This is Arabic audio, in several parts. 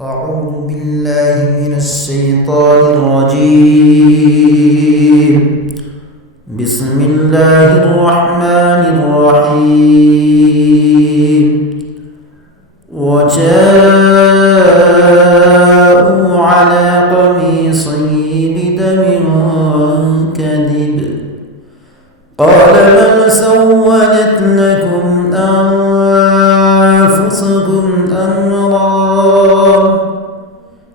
أعوذ بالله من الشيطان الرجيم. بسم الله الرحمن الرحيم. وجاءوا على قميصه بدم كذب قال من سولت لكم أنفسكم أمرا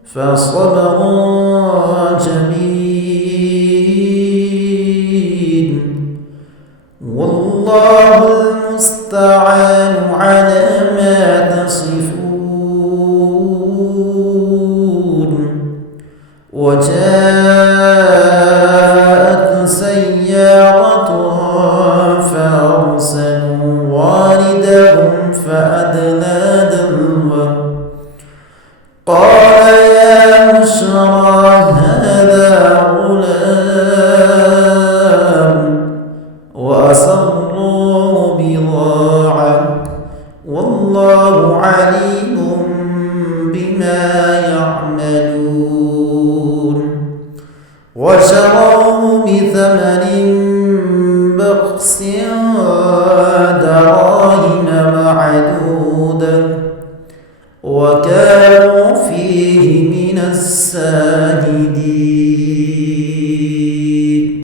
فصبر جميل والله المستعان على ما تصفون. وجاءت سيارة فأرسلوا والدهم فأدلى دلوه قال يا بشرى هذا غلام وأسروه بضاعة والله عليم بما يعملون. وشروه بثمن بخس